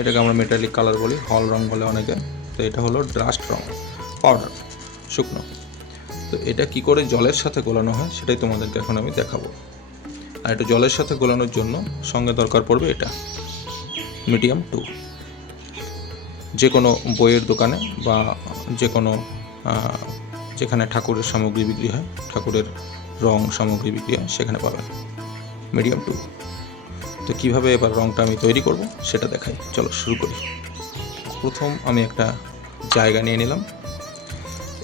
এটাকে আমরা metallic colour বলি, হল রং বলে অনেকে। তো এটা হলো ড্রাস্ট রং পাউডার শুকনো। তো এটা কি করে জলের সাথে গোলানো হয় সেটাই তোমাদেরকে এখন আমি দেখাবো। আর এটা জলের সাথে গোলানোর জন্য সঙ্গে দরকার পড়বে এটা মিডিয়াম টু যে কোনো বইয়ের দোকানে বা যে কোনো যেখানে ঠাকুরের সামগ্রী বিক্রি হয়, ঠাকুরের রং সামগ্রী বিক্রি হয়, সেখানে পাবেন মিডিয়াম টু তো কীভাবে এবার রংটা আমি তৈরি করব সেটা দেখাই। চলো শুরু করি। প্রথম আমি একটা জায়গা নিয়ে নিলাম।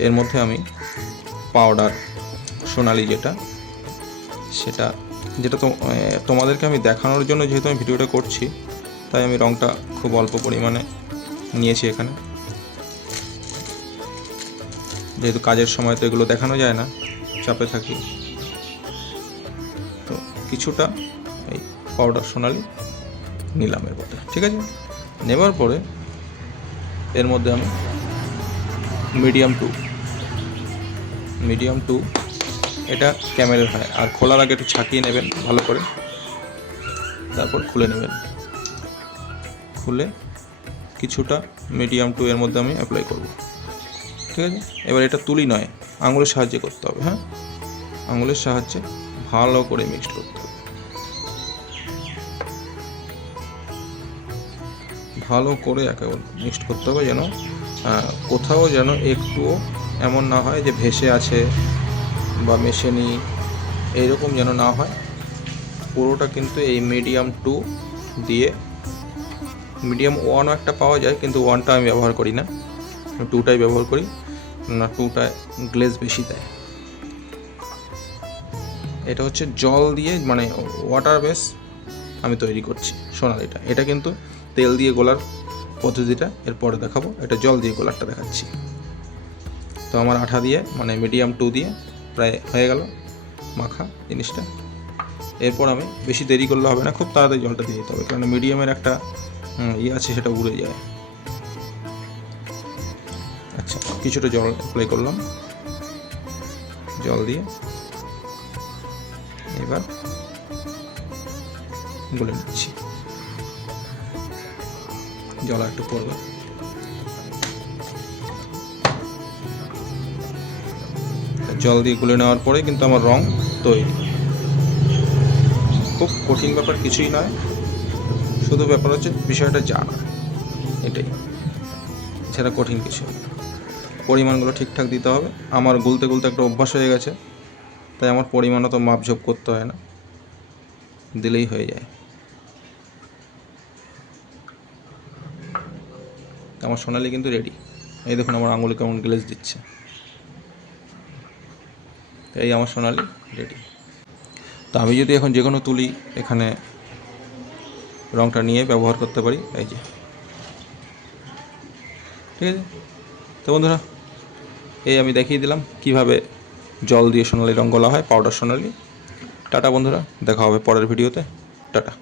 এর মধ্যে আমি পাউডার সোনালি যেটা, সেটা যেটা তোমাদেরকে আমি দেখানোর জন্য যেহেতু আমি ভিডিওটা করছি, তাই আমি রংটা খুব অল্প পরিমাণে নিয়েছি এখানে। যেহেতু কাজের সময় তো এগুলো দেখানো যায় না, চাপে থাকি। তো কিছুটা পাউডার সোনালি নিলাম এর মধ্যে, ঠিক আছে? নেবার পরে এর মধ্যে আমি মিডিয়াম টু মিডিয়াম টু এটা ক্যামেরার হয় আর খোলার আগে একটু ছাকিয়ে নেবেন ভালো করে। তারপর খুলে নেবেন। খুলে কিছুটা মিডিয়াম টু এর মধ্যে আমি অ্যাপ্লাই করব। ঠিক আছে? এবার এটা তুলি নয়, আঙুলের সাহায্যে করতে হবে হ্যাঁ? আঙুলের সাহায্যে ভালো করে মিক্সড করতে হবে। ভালো করে একেবারে মিক্সড করতে হবে যেন কোথাও যেন একটুও এমন না হয় যে ভেসে আছে বা মেশেনি, এইরকম যেন না হয়। পুরোটা কিন্তু এই মিডিয়াম টু দিয়ে মিডিয়াম ওয়ানও একটা পাওয়া যায়, কিন্তু ওয়ানটা আমি ব্যবহার করি না। টুটাই ব্যবহার করি, না টুটায় গ্লেজ বেশি দেয়। এটা হচ্ছে জল দিয়ে মানে ওয়াটার বেস আমি তৈরি করছি সোনালিটা। এটা কিন্তু তেল দিয়ে গোলার পদ্ধতিটা, এরপরে দেখাবো। এটা জল দিয়ে গোলারটা দেখাচ্ছি। তো আমার আঠা দিয়ে মানে মিডিয়াম টু দিয়ে প্রায় হয়ে গেল মাখা জিনিসটা। এরপর আমি বেশি দেরি করলে হবে না, খুব তাড়াতাড়ি জলটা দিয়ে দিতে হবে কারণ মিডিয়ামের একটা ইয়ে আছে, সেটা উড়ে যায়। আচ্ছা কিছুটা জল অ্যাপ্লাই করলাম। জল দিয়ে এবার গুলে নিচ্ছি। জল একটু পড়বে। জল দিয়ে গুলে নেওয়ার পরে কিন্তু আমার রং তৈরি। খুব কঠিন ব্যাপার কিছুই নয়। শুধু ব্যাপার হচ্ছে বিষয়টা জানা। এটাই। এছাড়া কঠিন কিছু পরিমাণগুলো ঠিকঠাক দিতে হবে। আমার গুলতে গুলতে একটা অভ্যাস হয়ে গেছে। তাই আমার পরিমাণও তো মাপঝোপ করতে হয় না। দিলেই হয়ে যায়। আমার সোনালি কিন্তু রেডি এই দেখুন আমার আঙুলে কেমন গ্লেজ দিচ্ছে। এই আমার সোনালি রেডি তো আমি যদি এখন যে কোনো তুলি এখানে রংটা নিয়ে ব্যবহার করতে পারি, এই যে। ঠিক আছে? তো বন্ধুরা, এই আমি দেখিয়ে দিলাম কীভাবে জল দিয়ে সোনালি রং গলা হয় পাউডার সোনালি। টাটা বন্ধুরা, দেখা হবে পরের ভিডিওতে। টাটা।